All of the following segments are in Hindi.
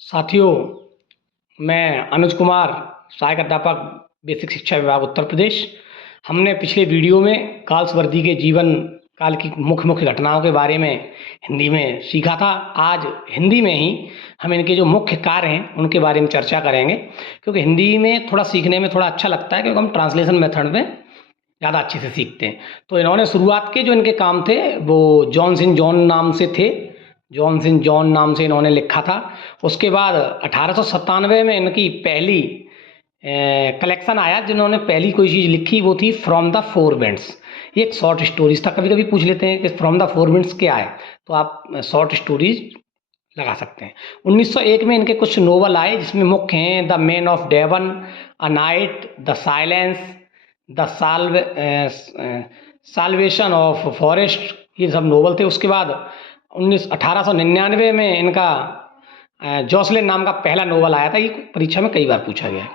साथियों, मैं अनुज कुमार, सहायक अध्यापक, बेसिक शिक्षा विभाग उत्तर प्रदेश। हमने पिछले वीडियो में कार्ल्स वर्दी के जीवन काल की मुख्य मुख्य घटनाओं के बारे में हिंदी में सीखा था। आज हिंदी में ही हम इनके जो मुख्य कार्य हैं उनके बारे में चर्चा करेंगे, क्योंकि हिंदी में थोड़ा सीखने में थोड़ा अच्छा लगता है, क्योंकि हम ट्रांसलेशन मेथड में ज़्यादा अच्छे से सीखते हैं। तो इन्होंने शुरुआत के जो इनके काम थे वो जॉन सिंह जॉन नाम से थे। जॉन सिंह जॉन नाम से इन्होंने लिखा था। उसके बाद 1897 में इनकी पहली कलेक्शन आया। जिन्होंने पहली कोई चीज़ लिखी वो थी फ्रॉम द फोर विंड्स। ये एक शॉर्ट स्टोरीज था। कभी कभी पूछ लेते हैं कि फ्रॉम द फोर विंड्स क्या है, तो आप शॉर्ट स्टोरीज लगा सकते हैं। 1901 में इनके कुछ नोवेल आए, जिसमें मुख्य हैं the man of Devon, a knight, the silence, the salvation of forest, ये सब नोवेल थे। उसके बाद 1899 में इनका जॉसलिन नाम का पहला नोवेल आया था। ये परीक्षा में कई बार पूछा गया है।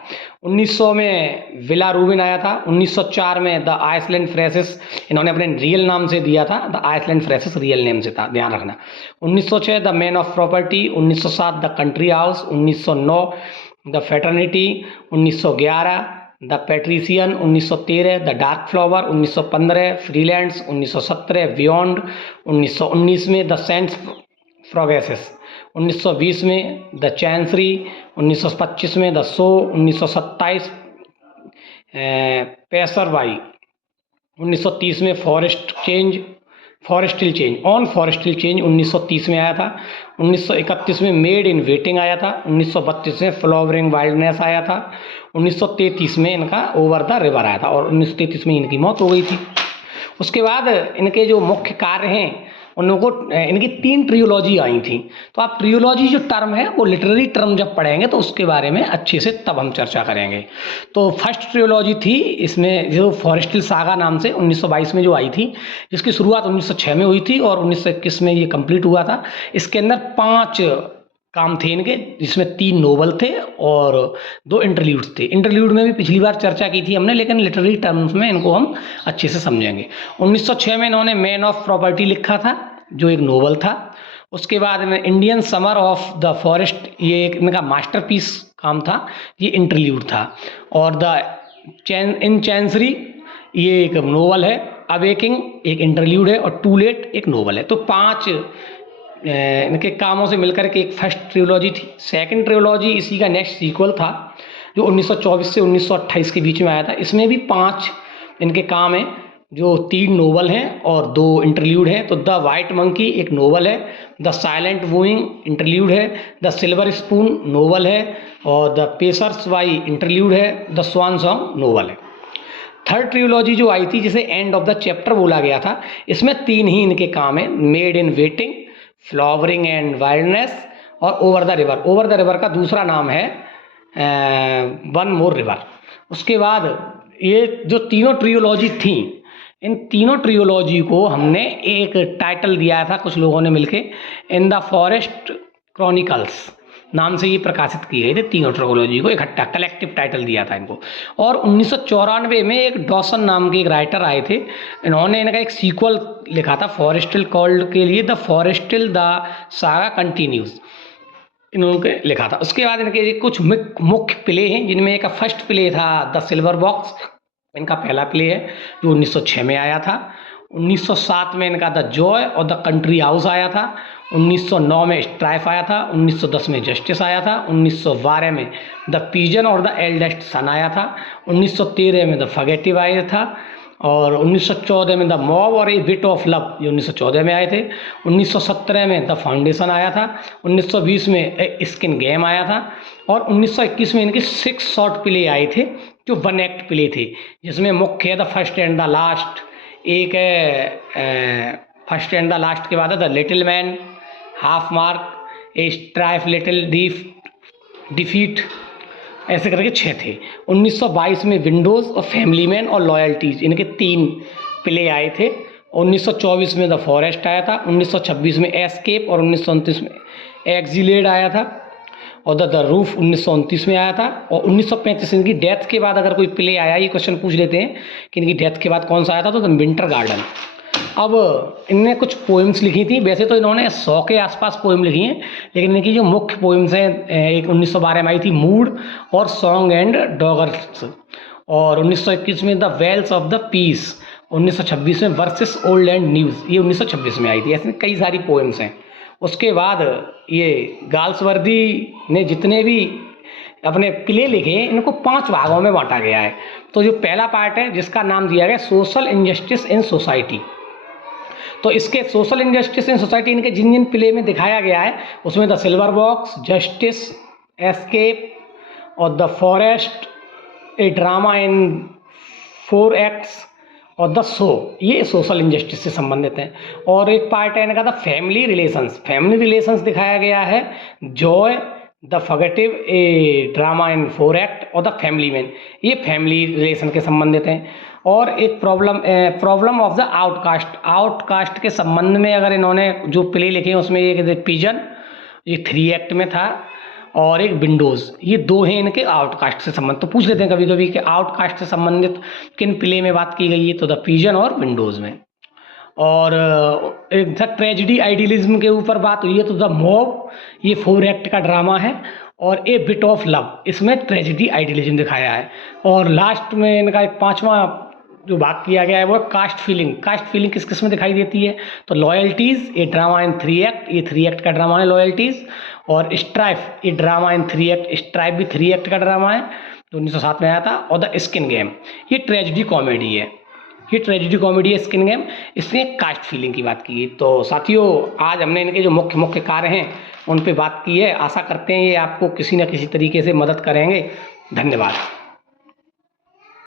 1900 में विला रूबिन आया था। 1904 में द आइसलैंड फ्रेसिस, इन्होंने अपने रियल नाम से दिया था, the island pharisees real name से था, ध्यान रखना। 1906 the man of property. 1907 the country house. 1909 the fraternity. 1911 the patrician. 1913 the dark flower. 1915 Freelands. 1917 beyond. 1919 में द सेंट्स फ्रॉगेसिस। 1920 में द चैंसरी। 1925 में द शो। 1927 पेसरवाई। 1930 में फॉरेस्टल चेंज 1930 में आया था। 1931 में मेड इन वेटिंग आया था। 1932 में फ्लावरिंग वाइल्डनेस आया था। 1933 में इनका ओवर द रिवर आया था, और 1933 में इनकी मौत हो गई थी। उसके बाद इनके जो मुख्य कार्य हैं उनको इनकी 3 ट्रियोलॉजी आई थी। तो आप ट्रियोलॉजी जो टर्म है वो लिटरेरी टर्म जब पढ़ेंगे तो उसके बारे में अच्छे से तब हम चर्चा करेंगे। तो फर्स्ट ट्रियोलॉजी थी इसमें जो फॉरेस्टल सागा नाम से 1922 में जो आई थी, जिसकी शुरुआत 1906 में हुई थी और 1921 में ये कंप्लीट हुआ था। इसके अंदर 5 काम थे इनके, जिसमें 3 नोवेल थे और 2 इंटरल्यूड्स थे। इंटरल्यूड में भी पिछली बार चर्चा की थी हमने, लेकिन लिटरेरी टर्म्स में इनको हम अच्छे से समझेंगे। 1906 में इन्होंने मैन ऑफ प्रॉपर्टी लिखा था, जो एक नोवेल था। उसके बाद में Indian summer of the forest, ये एक इनका मास्टरपीस काम था, ये इंटरल्यूड था। और द इन चैंसरी, ये एक नोवेल है। अवेकिंग एक इंटरल्यूड है, और टू लेट एक नोवेल है। तो 5 इनके कामों से मिलकर के एक फर्स्ट ट्रियोलॉजी थी। सेकंड ट्रियोलॉजी इसी का नेक्स्ट सीक्वल था, जो 1924 से 1928 के बीच में आया था। इसमें भी 5 इनके काम हैं, जो 3 नोवेल हैं और 2 इंटरल्यूड हैं। तो द वाइट मंकी एक नोवेल है, द साइलेंट वूइंग इंटरल्यूड है, द सिल्वर स्पून नोवेल है, और द पेसर्स वाई इंटरल्यूड है, द स्वान सॉन्ग नोवेल है। थर्ड ट्रियोलॉजी जो आई थी, जिसे एंड ऑफ द चैप्टर बोला गया था, इसमें 3 ही इनके काम हैं, made in waiting, flowering and wildness, और over the river. Over the river का दूसरा नाम है वन मोर रिवर। उसके बाद ये जो तीनों ट्रियोलॉजी थी, इन तीनों ट्रियोलॉजी को हमने एक टाइटल दिया था कुछ लोगों ने मिलके, इन द फॉरेस्ट क्रॉनिकल्स नाम से ये प्रकाशित की गई थी। तीनों ट्रियोलॉजी को इकट्ठा कलेक्टिव टाइटल दिया था इनको। और 1994 में एक डॉसन नाम के एक राइटर आए थे, इन्होंने इनका एक सीक्वल लिखा था फॉरेस्टल कॉल्ड के लिए, द फॉरेस्टल द सागा कंटिन्यूज, इन्होंने लिखा था। उसके बाद इनके कुछ मुख्य प्ले हैं, जिनमें एक फर्स्ट प्ले था द सिल्वर बॉक्स, इनका पहला प्ले है, जो 1906 में आया था। 1907 में इनका द जॉय और द कंट्री हाउस आया था। 1909 में स्ट्राइफ आया था। 1910 में जस्टिस आया था। 1912 में द पीजन और द एल्डेस्ट सन आया था। 1913 में द फगेटिव आया था। और 1914 में द मॉब और ए बिट ऑफ लव, ये 1914 में आए थे। 1917 में द फाउंडेशन आया था। 1920 में ए स्किन गेम आया था। और 1921 में इनके 6 शॉर्ट प्ले आए थे, जो 1 एक्ट प्ले थे, जिसमें मुख्य है the first and the last, एक है फर्स्ट एंड द लास्ट के बाद है the little man, half mark, A strife, little defeat, ऐसे करके 6 थे। 1922 में विंडोज़ और फैमिली मैन और लॉयल्टीज, इनके 3 प्ले आए थे। 1924 में द फॉरेस्ट आया था। 1926 में एस्केप, और 1929 में एक्जिलेड आया था। और द रूफ 1929 में आया था। और 1935 इनकी डेथ के बाद अगर कोई प्ले आया, ये क्वेश्चन पूछ लेते हैं कि इनकी डेथ के बाद कौन सा आया था, तो द विंटर गार्डन। अब इनने कुछ पोएम्स लिखी थी, वैसे तो इन्होंने 100 के आसपास पोएम लिखी हैं, लेकिन इनकी जो मुख्य पोएम्स हैं एक 1912 में आई थी मूड और सॉन्ग एंड डॉगर्स, और 1921 में the wells of the peace, 1926 में वर्सेस ओल्ड एंड न्यूज़, ये 1926 में आई थी। ऐसे कई सारी पोएम्स हैं। उसके बाद ये गाल्सवर्दी ने जितने भी अपने प्ले लिखे हैं इनको 5 भागों में बांटा गया है। तो जो पहला पार्ट है जिसका नाम दिया गया सोशल इनजस्टिस इन सोसाइटी, तो इसके सोशल इनजस्टिस इन सोसाइटी इनके जिन जिन प्ले में दिखाया गया है उसमें the silver box, justice, escape और the forest, a drama in 4 acts और द शो, ये सोशल इंजस्टिस से संबंधित हैं। और एक पार्ट है इनका the family relations, family relations दिखाया गया है joy, the fugitive, a drama in 4 act और द फैमिली मैन, ये फैमिली रिलेशन के संबंधित हैं। और एक problem of the outcast, outcast के संबंध में अगर इन्होंने जो प्ले लिखे हैं उसमें एक पिजन, ये 3 एक्ट में था, और एक विंडोज़, ये 2 हैं इनके आउटकास्ट से संबंधित। तो पूछ लेते हैं कभी कभी कि आउटकास्ट से संबंधित किन प्ले में बात की गई है, तो द पिजन और विंडोज़ में। और एक द ट्रेजिडी आइडियलिज्म के ऊपर बात हुई है, तो द मॉब, ये 4 एक्ट का ड्रामा है, और ए बिट ऑफ लव, इसमें ट्रेजिडी आइडियलिज्म दिखाया है। और लास्ट में इनका एक 5वां जो भाग किया गया है वो कास्ट फीलिंग, कास्ट फीलिंग किस किस में दिखाई देती है, तो लॉयल्टीज़, ये ड्रामा इन 3 एक्ट, ये 3 एक्ट का ड्रामा है लॉयल्टीज़, और स्ट्राइफ, ये ड्रामा इन 3 एक्ट, स्ट्राइफ भी 3 एक्ट का ड्रामा है जो 1907 में आया था, और द स्किन गेम, ये ट्रेजिडी कॉमेडी है, ये ट्रेजिडी कॉमेडी है स्किन गेम, इसमें कास्ट फीलिंग की बात की। तो साथियों आज हमने इनके जो मुख्य मुख्य कार्य हैं उन पे बात की है, आशा करते हैं ये आपको किसी न किसी तरीके से मदद करेंगे। धन्यवाद।